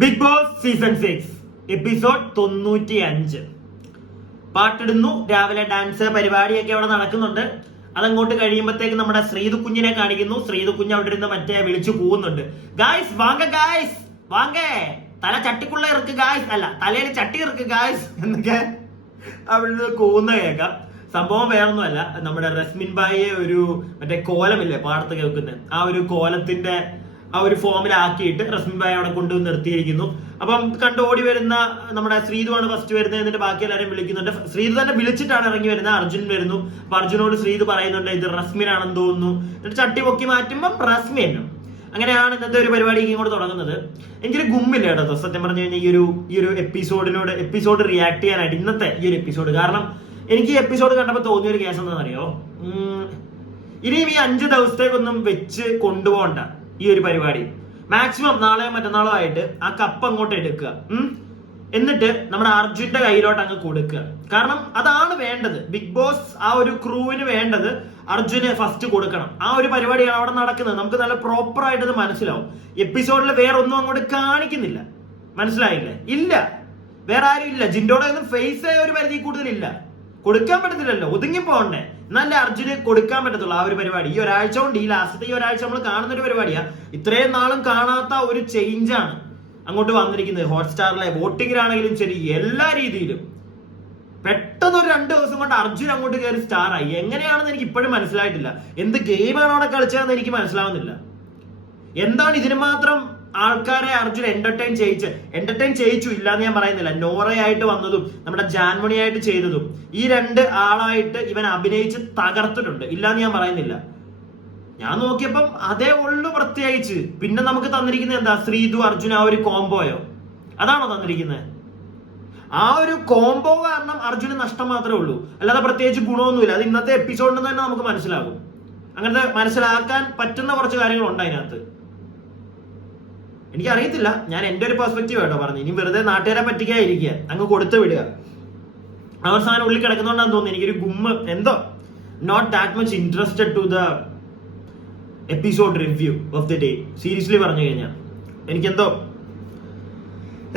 Big boss season 6 episode 95 പാട്ടിടുന്നു. രാവിലെ dance പരിപാടിയൊക്കെ അവിടെ നടക്കുന്നുണ്ട്. അതങ്ങോട്ട് കഴിയുമ്പോഴത്തേക്ക് നമ്മുടെ ശ്രീതു കുഞ്ഞിനെ കാണിക്കുന്നു. ശ്രീതു കുഞ്ഞ് അവിടെ ഇരുന്ന് മറ്റേ വിളിച്ചു പോകുന്നുണ്ട്, ഗായ്സ് വാങ്ക ഗായ്സ് വാങ്ങേ, തല ചട്ടിക്കുള്ള ഇറക്ക് ഗായ്സ്, അല്ല തലയിൽ ചട്ടി ഇറക്ക് ഗായ്സ് എന്നൊക്കെ അവിടെ കൂന്ന കേൾക്കാം. സംഭവം വേറൊന്നുമല്ല, നമ്മുടെ റസ്മിൻ ബായിയെ ഒരു മറ്റേ കോലമില്ലേ പാടത്ത് കേൾക്കുന്നത്, ആ ഒരു കോലത്തിന്റെ ആ ഒരു ഫോമിലാക്കിയിട്ട് റസ്മിൻ ബായി അവിടെ കൊണ്ട് നിർത്തിയിരിക്കുന്നു. അപ്പം കണ്ട് ഓടി വരുന്ന നമ്മുടെ ശ്രീതുവാണ് ഫസ്റ്റ് വരുന്നത്. എന്നിട്ട് ബാക്കി എല്ലാവരും വിളിക്കുന്നുണ്ട്. ശ്രീതു തന്നെ വിളിച്ചിട്ടാണ് ഇറങ്ങി വരുന്നത്. അർജുൻ വരുന്നു. അപ്പൊ അർജുനോട് ശ്രീതു പറയുന്നുണ്ട് ഇത് റസ്മിൻ ആണെന്ന് തോന്നുന്നു. എന്നിട്ട് ചട്ടി പൊക്കി മാറ്റുമ്പോൾ റസ്മിൻ. അങ്ങനെയാണ് ഇന്നത്തെ ഒരു പരിപാടി ഇങ്ങോട്ട് തുടങ്ങുന്നത്. എനിക്കൊരു ഗുമ്മില്ല കേട്ടോ സത്യം പറഞ്ഞു കഴിഞ്ഞാൽ ഈ ഒരു എപ്പിസോഡ് റിയാക്ട് ചെയ്യാനായിട്ട് ഇന്നത്തെ ഈ ഒരു എപ്പിസോഡ്. കാരണം എനിക്ക് ഈ എപ്പിസോഡ് കണ്ടപ്പോൾ തോന്നിയ ഒരു കേസ് എന്താണെന്നറിയോ, ഇനിയും ഈ 5 ദിവസത്തേക്കൊന്നും വെച്ച് കൊണ്ടുപോകണ്ട ഈ ഒരു പരിപാടി. മാക്സിമം നാളെയോ മറ്റന്നാളോ ആയിട്ട് ആ കപ്പ് അങ്ങോട്ട് എടുക്കുക, എന്നിട്ട് നമ്മുടെ അർജുന്റെ കയ്യിലോട്ട് അങ്ങ് കൊടുക്കുക. കാരണം അതാണ് വേണ്ടത്. ബിഗ് ബോസ് ആ ഒരു ക്രൂവിന് വേണ്ടത് അർജുന് ഫസ്റ്റ് കൊടുക്കണം. ആ ഒരു പരിപാടിയാണ് അവിടെ നടക്കുന്നത്. നമുക്ക് നല്ല പ്രോപ്പർ ആയിട്ട് അത് മനസ്സിലാവും. എപ്പിസോഡിൽ വേറെ ഒന്നും അങ്ങോട്ട് കാണിക്കുന്നില്ല, മനസ്സിലായില്ലേ? ഇല്ല, വേറെ ആരും ഇല്ല. ജിൻഡോടെ ഒന്നും ഫേസ് ഒരു പരിധി കൂടുതലില്ല. കൊടുക്കാൻ പറ്റത്തില്ലല്ലോ, ഒതുങ്ങി പോകണ്ടേ. എന്നാലേ അർജുന് കൊടുക്കാൻ പറ്റത്തുള്ളൂ ആ ഒരു പരിപാടി. ഈ ഒരാഴ്ച കൊണ്ട്, ഈ ലാസ്റ്റത്തെ ഈ ഒരാഴ്ച നമ്മൾ കാണുന്ന ഒരു പരിപാടിയാ. ഇത്രയും നാളും കാണാത്ത ഒരു ചേഞ്ചാണ് അങ്ങോട്ട് വന്നിരിക്കുന്നത്. ഹോട്ട്സ്റ്റാറിലെ വോട്ടിങ്ങിലാണെങ്കിലും ശരി, എല്ലാ രീതിയിലും പെട്ടെന്ന് ഒരു 2 ദിവസം കൊണ്ട് അർജുൻ അങ്ങോട്ട് കയറി സ്റ്റാറായി. എങ്ങനെയാണെന്ന് എനിക്ക് ഇപ്പോഴും മനസ്സിലായിട്ടില്ല. എന്ത് ഗെയിമാണ് അവിടെ കളിച്ചതെന്ന് എനിക്ക് മനസ്സിലാവുന്നില്ല. എന്താണ് ഇതിന് മാത്രം ആൾക്കാരെ അർജുൻ എന്റർടൈൻ ചെയ്യിച്ചു ഇല്ലാന്ന് ഞാൻ പറയുന്നില്ല. നോറയായിട്ട് വന്നതും നമ്മുടെ ജാൻമണിയായിട്ട് ചെയ്തതും ഈ 2 ആളായിട്ട് ഇവൻ അഭിനയിച്ച് തകർത്തിട്ടുണ്ട്, ഇല്ലാന്ന് ഞാൻ പറയുന്നില്ല. ഞാൻ നോക്കിയപ്പം അതേ ഉള്ളു പ്രത്യേകിച്ച്. പിന്നെ നമുക്ക് തന്നിരിക്കുന്നത് എന്താ, ശ്രീതു അർജുൻ ആ ഒരു കോംബോയോ, അതാണോ തന്നിരിക്കുന്നത്? ആ ഒരു കോംബോ കാരണം അർജുന് നഷ്ടം മാത്രമേ ഉള്ളൂ, അല്ലാതെ പ്രത്യേകിച്ച് ഗുണമൊന്നുമില്ല. അത് ഇന്നത്തെ എപ്പിസോഡിൽ തന്നെ നമുക്ക് മനസ്സിലാകും. അങ്ങനത്തെ മനസ്സിലാക്കാൻ പറ്റുന്ന കുറച്ച് കാര്യങ്ങളുണ്ട് അതിനകത്ത്. എനിക്കറിയത്തില്ല, ഞാൻ എന്റെ ഒരു പെർസ്പെക്റ്റീവ് കേട്ടോ പറഞ്ഞു. ഇനി വെറുതെ നാട്ടുകാരെ പറ്റിക്കാതിരിക്കുക, അങ്ങ് കൊടുത്തു വിടുക. അവസാനം ഉള്ളിൽ കിടക്കുന്നോണ്ടാന്ന് തോന്നുന്നു എനിക്കൊരു ഗുമ്മ് എന്തോ not that much interested to the episode review of the day. Seriously പറഞ്ഞു കഴിഞ്ഞാൽ എനിക്കെന്തോ.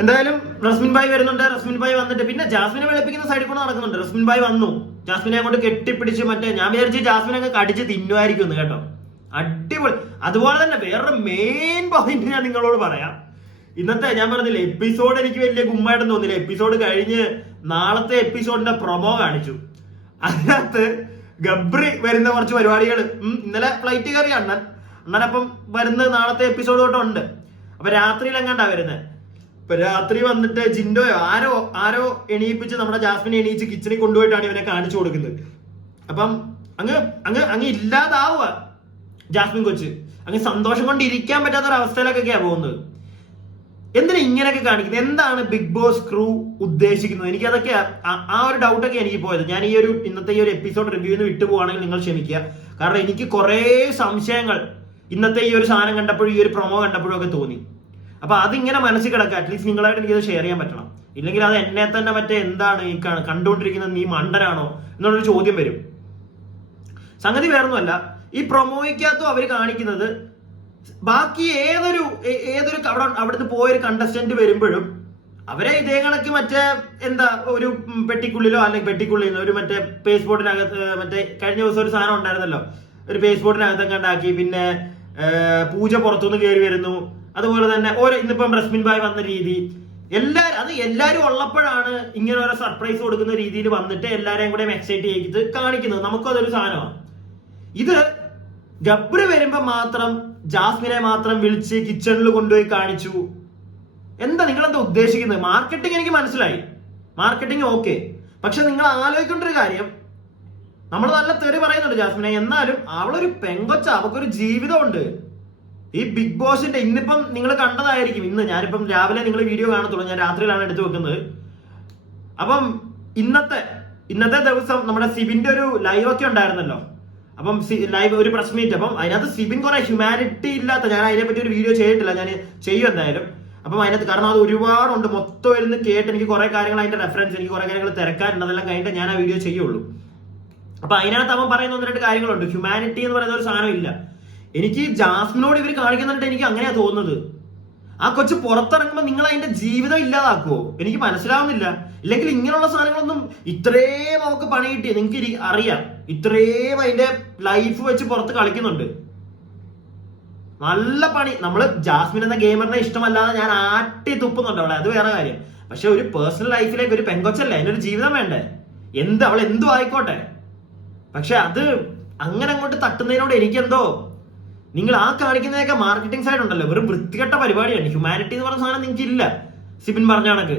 എന്തായാലും റസ്മിൻ ഭായ് വരുന്നുണ്ട്. റസ്മിൻ ഭായ് വന്നിട്ട് പിന്നെ ജാസ്മിനെ വെളുപ്പിക്കുന്ന സൈഡിൽ കൂടെ നടക്കുന്നുണ്ട്. റസ്മിൻ ഭായ് വന്നു, ജാസ്മിനെ അങ്ങോട്ട് കെട്ടിപ്പിടിച്ച് മറ്റേ ഞാൻ വിചാരിച്ച് ജാസ്മിനൊക്കെ കടിച്ച് തിന്നുമായിരിക്കും കേട്ടോ. അടിപൊളി. അതുപോലെ തന്നെ വേറൊരു മെയിൻ പോയിന്റ് ഞാൻ നിങ്ങളോട് പറയാം. ഇന്നത്തെ ഞാൻ പറഞ്ഞില്ലേ എപ്പിസോഡ് എനിക്ക് വലിയ ഗുമ്മായിട്ടൊന്നും തോന്നില്ല. എപ്പിസോഡ് കഴിഞ്ഞ് നാളത്തെ എപ്പിസോഡിന്റെ പ്രൊമോ കാണിച്ചു. അതിനകത്ത് ഗബ്രി വരുന്ന കുറച്ച് പരിപാടികൾ. ഇന്നലെ ഫ്ലൈറ്റ് കയറി അണ്ണനപ്പം വരുന്നത് നാളത്തെ എപ്പിസോഡ് തൊട്ടുണ്ട്. അപ്പൊ രാത്രിയിൽ എങ്ങാണ്ടാ വരുന്നത്. ഇപ്പൊ രാത്രി വന്നിട്ട് ജിൻഡോയോ ആരോ എണീപ്പിച്ച് നമ്മുടെ ജാസ്മിനെ എണീച്ച് കിച്ചണിൽ കൊണ്ടുപോയിട്ടാണ് ഇവനെ കാണിച്ചു കൊടുക്കുന്നത്. അപ്പം അങ്ങ് ഇല്ലാതാവുക ജാസ്മിൻ കൊച്ച്. അങ്ങ് സന്തോഷം കൊണ്ട് ഇരിക്കാൻ പറ്റാത്ത ഒരു അവസ്ഥയിലൊക്കെയാ പോകുന്നത്. എന്തിനാ ഇങ്ങനെയൊക്കെ കാണിക്കുന്നത്? എന്താണ് ബിഗ് ബോസ് ക്രൂ ഉദ്ദേശിക്കുന്നത്? എനിക്കതൊക്കെ ആ ഒരു ഡൗട്ടൊക്കെ എനിക്ക് പോയത്. ഞാൻ ഈ ഒരു ഇന്നത്തെ ഈ ഒരു എപ്പിസോഡ് റിവ്യൂന്ന് വിട്ടുപോവാണെങ്കിൽ നിങ്ങൾ ക്ഷമിക്കുക. കാരണം എനിക്ക് കുറെ സംശയങ്ങൾ ഇന്നത്തെ ഈ ഒരു സാധനം കണ്ടപ്പോഴും ഈ ഒരു പ്രൊമോ കണ്ടപ്പോഴും ഒക്കെ തോന്നി. അപ്പൊ അതിങ്ങനെ മനസ്സിൽ കിടക്കുക. അറ്റ്ലീസ്റ്റ് നിങ്ങളായിട്ട് എനിക്കത് ഷെയർ ചെയ്യാൻ പറ്റണം. ഇല്ലെങ്കിൽ അത് എന്നെ തന്നെ മറ്റേ എന്താണ് ഈ കണ്ടുകൊണ്ടിരിക്കുന്നത്, നീ മണ്ടനാണോ എന്നുള്ളൊരു ചോദ്യം വരും. സംഗതി വേറൊന്നുമല്ല, ഈ പ്രൊമോയ്ക്കകത്തും അവർ കാണിക്കുന്നത് ബാക്കി ഏതൊരു അവിടുന്ന് പോയൊരു കണ്ടസ്റ്റന്റ് വരുമ്പോഴും അവരെ ഇതേ കണക്ക് മറ്റേ എന്താ ഒരു പെട്ടിക്കുള്ളിലോ അല്ലെങ്കിൽ പെട്ടിക്കുള്ളിൽ ഒരു മറ്റേ പേസ്പോർട്ടിനകത്ത് മറ്റേ കഴിഞ്ഞ ദിവസം ഒരു സാധനം ഉണ്ടായിരുന്നല്ലോ, ഒരു പേസ്പോർട്ടിനകത്തൊക്കെ ഉണ്ടാക്കി. പിന്നെ പൂജ പുറത്തുനിന്ന് കയറി വരുന്നു. അതുപോലെ തന്നെ ഇന്നിപ്പം റസ്മിൻ ഭായ് വന്ന രീതി, എല്ലാരും ഉള്ളപ്പോഴാണ് ഇങ്ങനെ ഓരോ സർപ്രൈസ് കൊടുക്കുന്ന രീതിയിൽ വന്നിട്ട് എല്ലാരെയും കൂടെ എക്സൈറ്റ് ചെയ്ത് കാണിക്കുന്നത്. നമുക്കും അതൊരു സാധനമാണ്. ഇത് ഗബ്രി വരുമ്പോ മാത്രം ജാസ്മിനെ മാത്രം വിളിച്ച് കിച്ചണിൽ കൊണ്ടുപോയി കാണിച്ചു. എന്താ നിങ്ങളെന്താ ഉദ്ദേശിക്കുന്നത്? മാർക്കറ്റിംഗ് എനിക്ക് മനസ്സിലായി, മാർക്കറ്റിംഗ് ഓക്കെ. പക്ഷെ നിങ്ങൾ ആലോചിക്കേണ്ട ഒരു കാര്യം, നമ്മൾ നല്ല തെറി പറയുന്നുണ്ട് ജാസ്മിനെ, എന്നാലും അവളൊരു പെങ്കൊച്ച, അവക്കൊരു ജീവിതമുണ്ട്. ഈ ബിഗ് ബോസിന്റെ ഇന്നിപ്പം നിങ്ങൾ കണ്ടതായിരിക്കും. ഞാനിപ്പം രാവിലെ നിങ്ങൾ വീഡിയോ കാണത്തുള്ളൂ, ഞാൻ രാത്രിയിലാണ് എടുത്തു വെക്കുന്നത്. അപ്പം ഇന്നത്തെ ദിവസം നമ്മുടെ സിബിന്റെ ഒരു ലൈവ് ഒക്കെ ഉണ്ടായിരുന്നല്ലോ. അപ്പം ലൈവ് ഒരു പ്രസ് മീറ്റ്. അപ്പം അതിനകത്ത് സിബിൻ കുറെ ഹ്യൂമാനിറ്റി ഇല്ലാത്ത, ഞാൻ അതിനെപ്പറ്റി ഒരു വീഡിയോ ചെയ്തിട്ടില്ല, ഞാൻ ചെയ്യും എന്തായാലും. അപ്പം അതിനകത്ത് കാരണം അത് ഒരുപാടുണ്ട്, മൊത്തം ഇരുന്ന് കേട്ട് എനിക്ക് കുറെ കാര്യങ്ങൾ അതിന്റെ റെഫറൻസ്, എനിക്ക് കുറെ കാര്യങ്ങൾ തിരക്കാറുണ്ട്. അതെല്ലാം കഴിഞ്ഞിട്ട് ഞാൻ ആ വീഡിയോ ചെയ്യുള്ളൂ. അപ്പൊ അതിനകത്ത് അവൻ പറയുന്ന 1-2 കാര്യങ്ങളുണ്ട്. ഹ്യൂമാനിറ്റി എന്ന് പറയുന്ന ഒരു സാധനം ഇല്ല. എനിക്ക് ജാസ്മിനോട് ഇവർ കാണിക്കുന്നുണ്ട്, എനിക്ക് അങ്ങനെയാ തോന്നുന്നത്. ആ കൊച്ചു പുറത്തിറങ്ങുമ്പോൾ നിങ്ങൾ അതിന്റെ ജീവിതം ഇല്ലാതാക്കുവോ? എനിക്ക് മനസ്സിലാവുന്നില്ല. ഇല്ലെങ്കിൽ ഇങ്ങനെയുള്ള സാധനങ്ങളൊന്നും ഇത്രയും നമുക്ക് പണി കിട്ടിയ നിങ്ങൾക്ക് അറിയാം. ഇത്രയും അതിന്റെ ലൈഫ് വെച്ച് പുറത്ത് കളിക്കുന്നുണ്ട്. നല്ല പണി. നമ്മള് ജാസ്മിൻ എന്ന ഗെയിമറിനെ ഇഷ്ടമല്ലാതെ ഞാൻ ആട്ടി തുപ്പുന്നുണ്ട് അവളെ, അത് വേറെ കാര്യം. പക്ഷെ ഒരു പേഴ്സണൽ ലൈഫിലേക്ക് ഒരു പെങ്കൊച്ചല്ലേ, അതിനൊരു ജീവിതം വേണ്ടേ? അവൾ എന്തു ആയിക്കോട്ടെ. പക്ഷെ അത് അങ്ങനെ അങ്ങോട്ട് തട്ടുന്നതിനോട് എനിക്കെന്തോ, നിങ്ങൾ ആ കാണിക്കുന്നതൊക്കെ മാർക്കറ്റിംഗ് സൈഡ് ഉണ്ടല്ലോ, വെറും വൃത്തികെട്ട പരിപാടിയാണ്. ഹ്യൂമാനിറ്റി എന്ന് പറഞ്ഞ സാധനം നിങ്ങൾക്ക് ഇല്ല. സിബിൻ പറഞ്ഞ കണക്ക്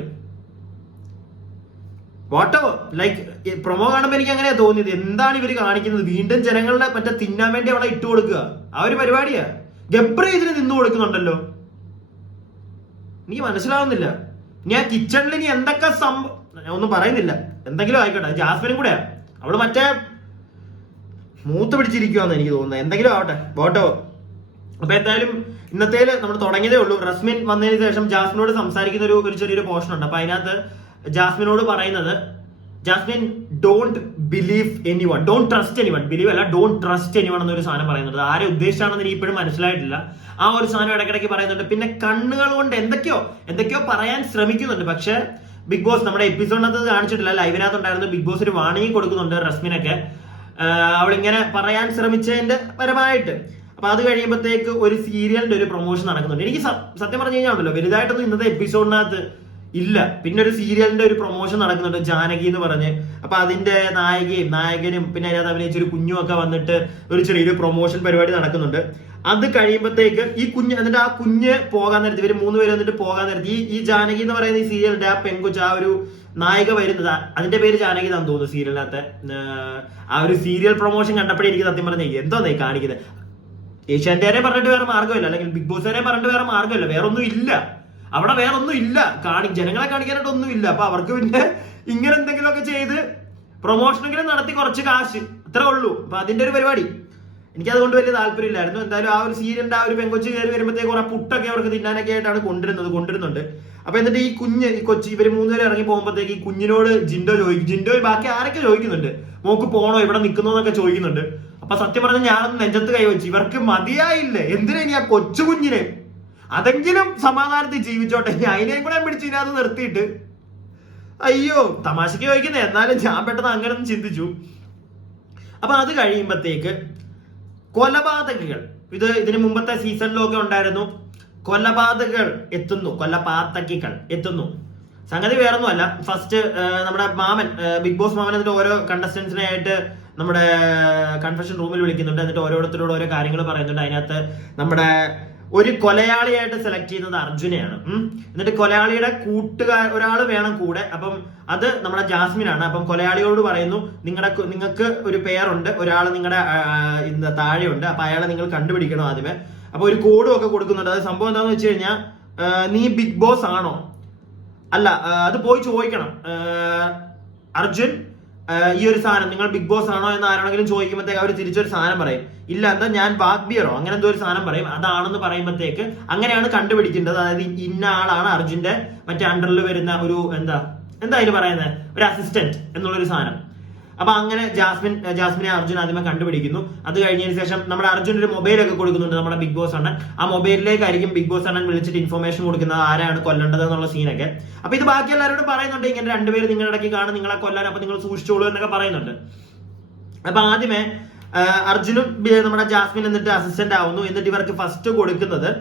വാട്ടെവർ, ലൈക്ക് പ്രൊമോ കാണുമ്പോൾ എനിക്ക് അങ്ങനെയാ തോന്നിയത്. എന്താണ് ഇവര് കാണിക്കുന്നത്? വീണ്ടും ജനങ്ങളുടെ മറ്റേ തിന്നാൻ വേണ്ടി അവളെ ഇട്ട് കൊടുക്കുക, ആ ഒരു പരിപാടിയാ. ഗബ്ര ഇതിന് നിന്ന് കൊടുക്കുന്നുണ്ടല്ലോ, എനിക്ക് മനസ്സിലാവുന്നില്ല. ഞാൻ കിച്ചണിൽ ഇനി എന്തൊക്കെ ഞാൻ ഒന്നും പറയുന്നില്ല, എന്തെങ്കിലും ആയിക്കോട്ടെ. ജാസ്മിനും കൂടെയാ, അവള് മറ്റേ മൂത്ത് പിടിച്ചിരിക്കുവാന്ന് എനിക്ക് തോന്നുന്നത്. എന്തെങ്കിലും ആവട്ടെ, വോട്ടോ. അപ്പൊ എന്തായാലും ഇന്നത്തേല് നമ്മൾ തുടങ്ങിയതേ ഉള്ളൂ. റസ്മിൻ വന്നതിന് ശേഷം ജാസ്മിനോട് സംസാരിക്കുന്ന ഒരു ചെറിയൊരു പോർഷൻ ഉണ്ട്. അപ്പൊ അതിനകത്ത് ജാസ്മിനോട് പറയുന്നത്, Jasmine don't believe anyone, don't trust anyone. Believe അല്ല, ഡോണ്ട് ട്രസ്റ്റ് എനിവൺ എന്നൊരു സാധനം പറയുന്നുണ്ട്. ആരെ ഉദ്ദേശിച്ചാണെന്ന് എനിക്ക് ഇപ്പോഴും മനസ്സിലായിട്ടില്ല. ആ ഒരു സാധനം ഇടയ്ക്കിടയ്ക്ക് പറയുന്നുണ്ട്. പിന്നെ കണ്ണുകൾ കൊണ്ട് എന്തൊക്കെയോ പറയാൻ ശ്രമിക്കുന്നുണ്ട്. പക്ഷെ ബിഗ് ബോസ് നമ്മുടെ എപ്പിസോഡിനകത്ത് കാണിച്ചിട്ടില്ല, ലൈവിനകത്ത് ഉണ്ടായിരുന്നു. ബിഗ് ബോസ് ഒരു വാണിംഗ് കൊടുക്കുന്നുണ്ട് റസ്മിനൊക്കെ, അവളിങ്ങനെ പറയാൻ ശ്രമിച്ചതിന്റെ പരമായിട്ട്. അപ്പൊ അത് കഴിയുമ്പോഴത്തേക്ക് ഒരു സീരിയലിന്റെ ഒരു പ്രൊമോഷൻ നടക്കുന്നുണ്ട്. എനിക്ക് സത്യം പറഞ്ഞു കഴിഞ്ഞാൽ ഉണ്ടല്ലോ, വലുതായിട്ടൊന്നും ഇന്നത്തെ എപ്പിസോഡിനകത്ത് ഇല്ല. പിന്നെ ഒരു സീരിയലിന്റെ ഒരു പ്രൊമോഷൻ നടക്കുന്നുണ്ട്, ജാനകി എന്ന് പറഞ്ഞ്. അപ്പൊ അതിന്റെ നായകനും പിന്നെ അതിനകത്ത് അഭിനയിച്ചൊരു കുഞ്ഞും ഒക്കെ വന്നിട്ട് ഒരു ചെറിയൊരു പ്രൊമോഷൻ പരിപാടി നടക്കുന്നുണ്ട്. അത് കഴിയുമ്പോഴത്തേക്ക് എന്നിട്ട് ആ കുഞ്ഞ് പോകാൻ നേരത്ത്, ഇവര് 3 പേര് വന്നിട്ട് പോകാൻ നേരത്ത് ഈ ജാനകി എന്ന് പറയുന്ന ഈ സീരിയലിന്റെ ആ പെങ്കുച്ച്, ആ ഒരു നായിക വരുന്നത്, അതിന്റെ പേര് ജാനകി എന്നാണ് തോന്നുന്നു സീരിയലിനകത്ത്. ആ ഒരു സീരിയൽ പ്രൊമോഷൻ കണ്ടപ്പോഴേ എനിക്ക് സത്യം പറഞ്ഞ എന്തോന്നായി കാണിക്കുന്നത്. ഏഷ്യാനെറ്റുകാരെ പറഞ്ഞിട്ട് വേറെ മാർഗ്ഗമില്ല, അല്ലെങ്കിൽ ബിഗ് ബോസുകാരെ പറഞ്ഞിട്ട് വേറെ മാർഗ്ഗമില്ല. വേറൊന്നും ഇല്ല അവിടെ, വേറൊന്നും ഇല്ല. ജനങ്ങളെ കാണിക്കാനായിട്ട് ഒന്നും ഇല്ല. അപ്പൊ അവർക്ക് പിന്നെ ഇങ്ങനെ എന്തെങ്കിലുമൊക്കെ ചെയ്ത് പ്രൊമോഷനെങ്കിലും നടത്തി കുറച്ച് കാശ്, അത്രേ ഉള്ളൂ. അപ്പൊ അതിന്റെ ഒരു പരിപാടി എനിക്ക് അതുകൊണ്ട് വലിയ താല്പര്യമില്ലായിരുന്നു. എന്തായാലും ആ ഒരു സീരിയലിന്റെ ആ ഒരു പെങ്കൊച്ച് കയറി വരുമ്പോഴത്തേക്ക് കുറെ പുട്ടൊക്കെ അവർക്ക് തിന്നാനൊക്കെ ആയിട്ടാണ് കൊണ്ടുവരുന്നുണ്ട്. അപ്പൊ എന്നിട്ട് ഈ കൊച്ചി ഇവര് 3 പേര് ഇറങ്ങി പോകുമ്പോഴത്തേക്ക് ഈ കുഞ്ഞിനോട് ജിൻഡോ ബാക്കി ആരൊക്കെ ചോദിക്കുന്നുണ്ട്, മോക്ക് പോണോ, ഇവിടെ നിൽക്കുന്നോന്നൊക്കെ ചോദിക്കുന്നുണ്ട്. അപ്പൊ സത്യം പറഞ്ഞാൽ ഞാനൊന്ന് നെഞ്ചത്ത് കൈവച്ചു, ഇവർക്ക് മതിയായില്ലേ? എന്തിനാ ഇനി ആ കൊച്ചു കുഞ്ഞിനെ, അതെങ്കിലും സമാധാനത്തിൽ ജീവിച്ചോട്ടെ, അതിനെയും കൂടെ പിടിച്ച് ഇതിനകത്ത് നിർത്തിയിട്ട്. അയ്യോ, തമാശക്ക് ചോദിക്കുന്നേ, എന്നാലും ഞാൻ പെട്ടെന്ന് അങ്ങനെ ഒന്ന് ചിന്തിച്ചു. അപ്പൊ അത് കഴിയുമ്പോഴത്തേക്ക് കൊലപാതകികൾ, ഇതിന് മുമ്പത്തെ സീസണിലൊക്കെ ഉണ്ടായിരുന്നു, കൊലപാതകികൾ എത്തുന്നു. സംഗതി വേറൊന്നും അല്ല. ഫസ്റ്റ് നമ്മുടെ മാമൻ, ബിഗ് ബോസ് മാമൻ എന്നിട്ട് ഓരോ കണ്ടസ്റ്റൻസിനെ ആയിട്ട് നമ്മുടെ കൺഫെഷൻ റൂമിൽ വിളിക്കുന്നുണ്ട്. എന്നിട്ട് ഓരോരുത്തരോട് ഓരോ കാര്യങ്ങൾ പറയുന്നുണ്ട്. അതിനകത്ത് നമ്മുടെ ഒരു കൊലയാളിയായിട്ട് സെലക്ട് ചെയ്യുന്നത് അർജുനെയാണ്. എന്നിട്ട് കൊലയാളിയുടെ ഒരാൾ വേണം കൂടെ. അപ്പം അത് നമ്മുടെ ജാസ്മിനാണ്. അപ്പം കൊലയാളിയോട് പറയുന്നു, നിങ്ങൾക്ക് ഒരു പേരുണ്ട്, ഒരാൾ നിങ്ങളുടെ താഴെയുണ്ട്, അപ്പൊ അയാളെ നിങ്ങൾ കണ്ടുപിടിക്കണം ആദ്യമേ. അപ്പൊ ഒരു കോഡും ഒക്കെ കൊടുക്കുന്നുണ്ട്. അത് സംഭവം എന്താണെന്ന് വെച്ച് കഴിഞ്ഞാൽ, നീ ബിഗ് ബോസ് ആണോ, അല്ല, അത് പോയി ചോദിക്കണം. അർജുൻ, ഈ ഒരു സാധനം നിങ്ങൾ ബിഗ് ബോസ് ആണോ എന്ന് ആരാണെങ്കിലും ചോദിക്കുമ്പോഴത്തേക്ക് അവർ തിരിച്ചൊരു സാധനം പറയും. ഇല്ല, എന്താ ഞാൻ വാഗ്ബിയറോ അങ്ങനെ എന്തോ ഒരു സാധനം പറയും. അതാണെന്ന് പറയുമ്പോഴത്തേക്ക് അങ്ങനെയാണ് കണ്ടുപിടിക്കേണ്ടത്. അതായത് ഇന്ന ആളാണ് അർജുന്റെ മറ്റേ അണ്ടറിൽ വരുന്ന ഒരു എന്താ അതിന് പറയുന്നത്, ഒരു അസിസ്റ്റന്റ് എന്നുള്ളൊരു സാധനം. അപ്പൊ അങ്ങനെ ജാസ്മിനെ അർജുൻ ആദ്യമേ കണ്ടുപിടിക്കുന്നു. അത് കഴിഞ്ഞതിന് ശേഷം നമ്മുടെ അർജുൻ ഒരു മൊബൈലൊക്കെ കൊടുക്കുന്നുണ്ട് നമ്മുടെ ബിഗ് ബോസ് അണ്ണൻ. ആ മൊബൈലിലേക്കായിരിക്കും ബിഗ് ബോസ് അണ്ണൻ വിളിച്ചിട്ട് ഇൻഫർമേഷൻ കൊടുക്കുന്നത്, ആരാണ് കൊല്ലേണ്ടത് എന്നുള്ള സീനൊക്കെ. അപ്പൊ ഇത് ബാക്കി എല്ലാവരോടും പറയുന്നുണ്ട്, ഇങ്ങനെ 2 പേര് നിങ്ങളുടെ ഇടയ്ക്ക് കാണും, നിങ്ങളെ കൊല്ലാൻ, അപ്പൊ നിങ്ങൾ സൂക്ഷിച്ചോളൂ എന്നൊക്കെ പറയുന്നുണ്ട്. അപ്പൊ ആദ്യമേ അർജുനും നമ്മുടെ ജാസ്മിൻ എന്നിട്ട് അസിസ്റ്റന്റ് ആവുന്നു. എന്നിട്ട് ഇവർക്ക് ഫസ്റ്റ് കൊടുക്കുന്നത്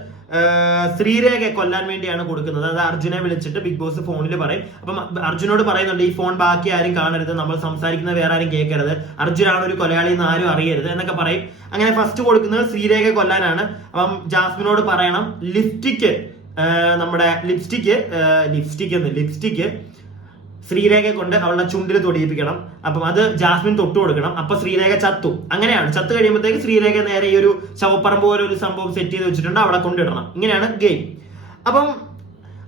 ശ്രീരേഖയെ കൊല്ലാൻ വേണ്ടിയാണ് കൊടുക്കുന്നത്. അത് അർജുനെ വിളിച്ചിട്ട് ബിഗ് ബോസ് ഫോണിൽ പറയും. അപ്പം അർജുനോട് പറയുന്നുണ്ട്, ഈ ഫോൺ ബാക്കി ആരും കാണരുത്, നമ്മൾ സംസാരിക്കുന്നത് വേറെ ആരും കേൾക്കരുത്, അർജുനാണ് ഒരു കൊലയാളി എന്ന് ആരും അറിയരുത് എന്നൊക്കെ പറയും. അങ്ങനെ ഫസ്റ്റ് കൊടുക്കുന്നത് ശ്രീരേഖയെ കൊല്ലാനാണ്. അപ്പം ജാസ്മിനോട് പറയണം ലിപ്സ്റ്റിക്ക് ശ്രീരേഖയെ കൊണ്ട് അവളുടെ ചുണ്ടിൽ തൊടിയിപ്പിക്കണം. അപ്പം അത് ജാസ്മിൻ തൊട്ടു കൊടുക്കണം. അപ്പൊ ശ്രീരേഖ ചത്തു. അങ്ങനെയാണ്. ചത്തു കഴിയുമ്പോഴത്തേക്ക് ശ്രീരേഖ നേരെ ഈ ഒരു ശവപ്പറമ്പ് പോലെ ഒരു സംഭവം സെറ്റ് ചെയ്ത് വെച്ചിട്ടുണ്ട്, അവിടെ കൊണ്ടിടണം. ഇങ്ങനെയാണ് ഗെയിം. അപ്പം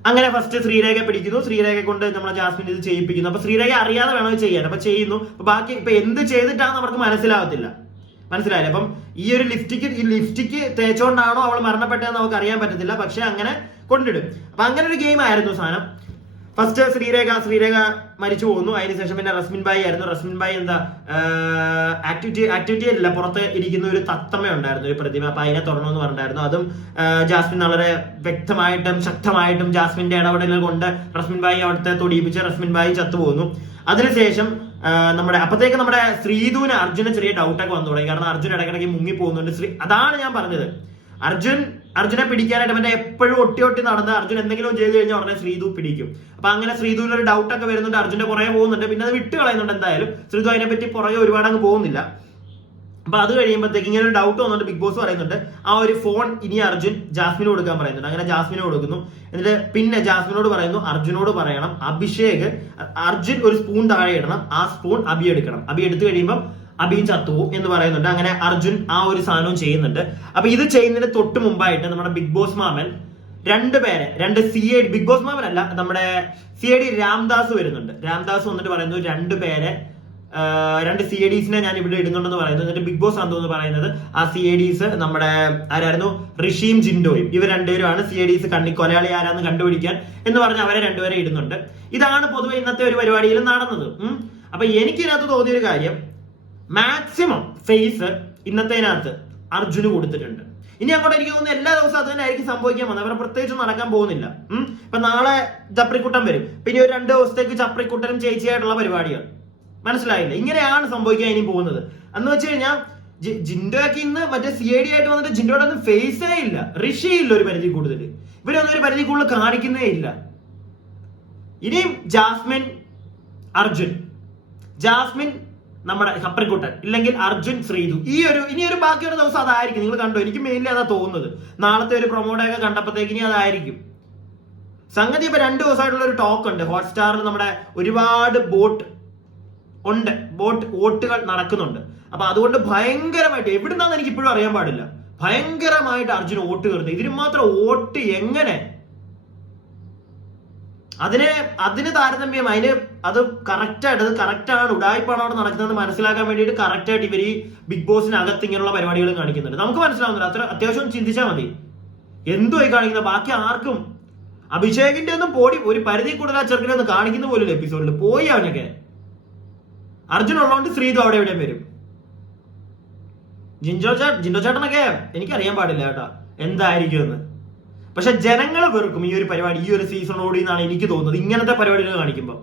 അങ്ങനെ ഫസ്റ്റ് ശ്രീരേഖ പിടിക്കുന്നു. ശ്രീരേഖ കൊണ്ട് നമ്മളെ ജാസ്മിൻ ഇത് ചെയ്യിപ്പിക്കുന്നു. അപ്പൊ ശ്രീരേഖ അറിയാതെ വേണം ചെയ്യാൻ. അപ്പൊ ചെയ്യുന്നു. അപ്പൊ ബാക്കി ഇപ്പൊ എന്ത് ചെയ്തിട്ടാണ് അവർക്ക് മനസ്സിലായില്ല. അപ്പം ഈ ഒരു ലിപ്സ്റ്റിക്ക് തേച്ചോണ്ടാണോ അവൾ മരണപ്പെട്ടതെന്ന് നമുക്ക് അറിയാൻ പറ്റത്തില്ല. പക്ഷെ അങ്ങനെ കൊണ്ടിടും. അപ്പൊ അങ്ങനെ ഒരു ഗെയിം ആയിരുന്നു സാധനം. ഫസ്റ്റ് ശ്രീരേഖ മരിച്ചു പോകുന്നു. അതിനുശേഷം പിന്നെ റസ്മിൻ ബായി ആയിരുന്നു. റസ്മിൻ ബായി എന്താ ആക്ടിവിറ്റി അല്ല, പുറത്ത് ഇരിക്കുന്ന ഒരു തത്തമ്മ ഉണ്ടായിരുന്നു, ഒരു പ്രതിമ. അപ്പൊ അതിനെ തുറന്നു പറഞ്ഞിട്ടായിരുന്നു. അതും ജാസ്മിൻ വളരെ വ്യക്തമായിട്ടും ശക്തമായിട്ടും ജാസ്മിന്റെ ഇടപെടലുകൾ കൊണ്ട് റസ്മിൻ ബായി അവിടുത്തെ തൊടിയിപ്പിച്ച് റസ്മിൻ ബായി ചത്തുപോകുന്നു. അതിനുശേഷം അപ്പത്തേക്ക് നമ്മുടെ ശ്രീധുവിന് അർജുന് ചെറിയ ഡൗട്ടൊക്കെ വന്നു തുടങ്ങി. കാരണം അർജുൻ ഇടയ്ക്കിടയ്ക്ക് മുങ്ങി പോകുന്നുണ്ട്. അതാണ് ഞാൻ പറഞ്ഞത്, അർജുനെ പിടിക്കാനായിട്ട് മറ്റേ എപ്പോഴും ഒട്ടി നടന്ന് അർജുൻ എന്തെങ്കിലും ചെയ്ത് കഴിഞ്ഞാൽ ഉടനെ ശ്രീധു പിടിക്കും. അപ്പൊ അങ്ങനെ ശ്രീധുവിന് ഒരു ഡൗട്ട് ഒക്കെ വരുന്നുണ്ട്, അർജുന്റെ പുറകെ പോകുന്നുണ്ട്. പിന്നെ അത് വിട്ട് കളയുന്നുണ്ട്. എന്തായാലും ശ്രീധു അതിനെപ്പറ്റി പുറകെ ഒരുപാട് അങ്ങ് പോകുന്നില്ല. അപ്പൊ അത് കഴിയുമ്പോഴത്തേക്ക് ഇങ്ങനെ ഒരു ഡൗട്ട് വന്നിട്ട് ബിഗ് ബോസ് പറയുന്നുണ്ട് ആ ഒരു ഫോൺ ഇനി അർജുൻ ജാസ്മിന് കൊടുക്കാൻ പറയുന്നുണ്ട്. അങ്ങനെ ജാസ്മിന് കൊടുക്കുന്നു. എന്നിട്ട് പിന്നെ ജാസ്മിനോട് പറയുന്നു അർജുനോട് പറയണം അർജുൻ ഒരു സ്പൂൺ താഴെ ഇടണം, ആ സ്പൂൺ അബി എടുക്കണം, അബി എടുത്തു കഴിയുമ്പോൾ അബിയും ചത്തുപോകും എന്ന് പറയുന്നുണ്ട്. അങ്ങനെ അർജുൻ ആ ഒരു സാധനവും ചെയ്യുന്നുണ്ട്. അപ്പൊ ഇത് ചെയ്യുന്നതിന് തൊട്ട് മുമ്പായിട്ട് നമ്മുടെ ബിഗ് ബോസ് മാമൻ രണ്ട് CID ബിഗ് ബോസ് മാമൻ അല്ല, നമ്മുടെ CID രാംദാസ് വരുന്നുണ്ട്. രാംദാസ് വന്നിട്ട് പറയുന്നു രണ്ട് CIDസിനെ ഞാൻ ഇവിടെ ഇടുന്നുണ്ടെന്ന് പറയുന്നത്. എന്നിട്ട് ബിഗ് ബോസ് ആണെന്ന് പറയുന്നത് ആ CIDs നമ്മുടെ ആരായിരുന്നു, ഋഷിയും ജിൻഡോയും. ഇവർ രണ്ടുപേരുമാണ് CIDs കൊലയാളി ആരാന്ന് കണ്ടുപിടിക്കാൻ എന്ന് പറഞ്ഞ് അവരെ രണ്ടുപേരെ ഇടുന്നുണ്ട്. ഇതാണ് പൊതുവെ ഇന്നത്തെ ഒരു പരിപാടിയിൽ നടന്നത്. അപ്പൊ എനിക്കിതിനകത്ത് തോന്നിയൊരു കാര്യം, മാക്സിമം ഫേസ് ഇന്നത്തേനകത്ത് അർജുന് കൊടുത്തിട്ടുണ്ട്. ഇനി അങ്ങോട്ട് എനിക്ക് തോന്നുന്നു എല്ലാ ദിവസവും അത് തന്നെ ആയിരിക്കും സംഭവിക്കാൻ പോകുന്നത്. അവരെ പ്രത്യേകിച്ച് നടക്കാൻ പോകുന്നില്ല. ഇപ്പൊ നാളെ ചപ്രിക്കുട്ടൻ വരും, പിന്നെ ഒരു 2 ദിവസത്തേക്ക് ചപ്രിക്കുട്ടനും ചേച്ചിയായിട്ടുള്ള പരിപാടിയാണ്. മനസ്സിലായില്ല, ഇങ്ങനെയാണ് സംഭവിക്കാൻ ഇനി പോകുന്നത്. എന്ന് വെച്ച് കഴിഞ്ഞാൽ ജിൻഡോയൊക്കെ ഇന്ന് മറ്റേ CID ആയിട്ട് വന്നിട്ട് ജിൻഡോയുടെ ഒന്നും ഫേസേ ഇല്ല, ഋഷി ഇല്ല ഒരു പരിധി കൂടുതൽ, ഇവരൊന്നും ഒരു പരിധി കൂടുതൽ കാണിക്കുന്നേ ഇല്ല. ഇനിയും ജാസ്മിൻ നമ്മുടെ ചപ്രിക്കുട്ടൻ, ഇല്ലെങ്കിൽ അർജുൻ ശ്രീധു, ഇനിയൊരു ബാക്കിയൊരു ദിവസം അതായിരിക്കും. നിങ്ങൾ കണ്ടോ, എനിക്ക് മെയിൻലി അതാ തോന്നുന്നത്. നാളത്തെ ഒരു പ്രൊമോട്ടൊക്കെ കണ്ടപ്പോഴത്തേക്ക് ഇനി അതായിരിക്കും സംഗതി. ഇപ്പൊ 2 ദിവസമായിട്ടുള്ള ഒരു ടോക്ക് ഉണ്ട് ഹോട്ട്സ്റ്റാറിൽ, നമ്മുടെ ഒരുപാട് വോട്ടുകൾ നടക്കുന്നുണ്ട്. അപ്പൊ അതുകൊണ്ട് ഭയങ്കരമായിട്ട് എവിടുന്നാന്ന് എനിക്ക് ഇപ്പോഴും അറിയാൻ പാടില്ല, ഭയങ്കരമായിട്ട് അർജുൻ വോട്ട് കയറുന്നത്. ഇതിന് മാത്രം വോട്ട് എങ്ങനെ, അതിന് താരതമ്യം അത് കറക്റ്റാണ് ഉടായ്പാണ് അവിടെ നടക്കുന്നത് മനസ്സിലാക്കാൻ വേണ്ടിയിട്ട് കറക്റ്റായിട്ട് ഇവർ ഈ ബിഗ് ബോസിനകത്ത് ഇങ്ങനെയുള്ള പരിപാടികൾ കാണിക്കുന്നുണ്ട്. നമുക്ക് മനസ്സിലാവുന്നില്ല, അത്യാവശ്യം ചിന്തിച്ചാൽ മതി എന്തുമായി കാണിക്കുന്നത്. ബാക്കി ആർക്കും അഭിഷേകിന്റെ ഒന്നും ഒരു പരിധി കൂടുതൽ ആ ചെറുക്കിനെ ഒന്നും കാണിക്കുന്ന പോലും എപ്പിസോഡിൽ പോയി. അവനൊക്കെ അർജുൻ ഉള്ളതുകൊണ്ട് ശ്രീധു അവിടെ എവിടെയും വരും. ജിൻഡോ ചേട്ടനൊക്കെ എനിക്കറിയാൻ പാടില്ല കേട്ടോ എന്തായിരിക്കും എന്ന്. പക്ഷെ ജനങ്ങൾ വെറുക്കും ഈ ഒരു പരിപാടി, ഈ ഒരു സീസണോടി എന്നാണ് എനിക്ക് തോന്നുന്നത്. ഇങ്ങനത്തെ പരിപാടികൾ കാണിക്കുമ്പോൾ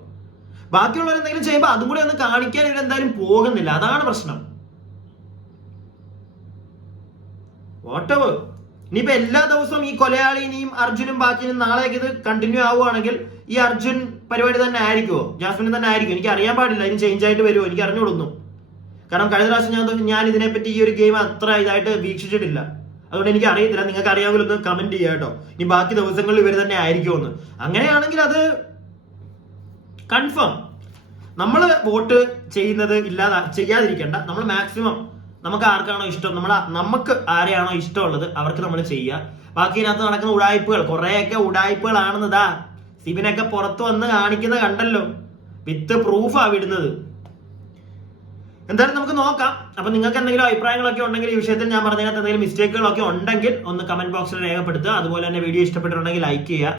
ബാക്കിയുള്ളവർ എന്തെങ്കിലും ചെയ്യുമ്പോൾ അതും കൂടെ ഒന്ന് കാണിക്കാൻ ഇവരെന്തായാലും പോകുന്നില്ല. അതാണ് പ്രശ്നം. വാട്ടെവർ, ഇനിയിപ്പോ എല്ലാ ദിവസവും ഈ കൊലയാളി ഇനിയും അർജുനും ബാക്കിയും നാളേക്ക് ഇത് കണ്ടിന്യൂ ആവുകയാണെങ്കിൽ ഈ അർജുൻ പരിപാടി തന്നെ ആയിരിക്കുമോ, ജാസ്മിൻ തന്നെ ആയിരിക്കും, എനിക്ക് അറിയാൻ പാടില്ല. ഇനി ചേഞ്ച് ആയിട്ട് വരുമോ എനിക്ക് അറിഞ്ഞുകൊടുന്നു. കാരണം കഴിഞ്ഞ പ്രാവശ്യം ഞാൻ ഇതിനെപ്പറ്റി ഈ ഒരു ഗെയിം അത്ര ഇതായിട്ട് വീക്ഷിച്ചിട്ടില്ല. അതുകൊണ്ട് എനിക്ക് അറിയത്തില്ല. നിങ്ങൾക്ക് അറിയാമെങ്കിൽ ഒന്ന് കമന്റ് ചെയ്യുക കേട്ടോ. ഇനി ബാക്കി ദിവസങ്ങളിൽ ഇവർ തന്നെ ആയിരിക്കുമെന്ന്. അങ്ങനെയാണെങ്കിൽ അത് കൺഫേം. നമ്മൾ വോട്ട് ചെയ്യുന്നത് ചെയ്യാതിരിക്കേണ്ട. നമ്മൾ മാക്സിമം നമുക്ക് ആർക്കാണോ ഇഷ്ടം, നമുക്ക് ആരെയാണോ ഇഷ്ടമുള്ളത് അവർക്ക് നമ്മൾ ചെയ്യുക. ബാക്കി ഇതിനകത്ത് നടക്കുന്ന ഉടായ്പകൾ കുറെയൊക്കെ ഉടായ്പകളാണെന്നതാ സിബിനൊക്കെ പുറത്ത് വന്ന് കാണിക്കുന്ന കണ്ടല്ലോ, വിത്ത് പ്രൂഫാ വിടുന്നത്. എന്തായാലും നമുക്ക് നോക്കാം. അപ്പൊ നിങ്ങൾക്ക് എന്തെങ്കിലും അഭിപ്രായങ്ങളൊക്കെ ഉണ്ടെങ്കിൽ ഈ വിഷയത്തിൽ ഞാൻ പറഞ്ഞതിനകത്ത് എന്തെങ്കിലും മിസ്റ്റേക്കുകളൊക്കെ ഉണ്ടെങ്കിൽ ഒന്ന് കമന്റ് ബോക്സിൽ രേഖപ്പെടുത്തുക. അതുപോലെ തന്നെ വീഡിയോ ഇഷ്ടപ്പെട്ടിട്ടുണ്ടെങ്കിൽ ലൈക്ക് ചെയ്യുക.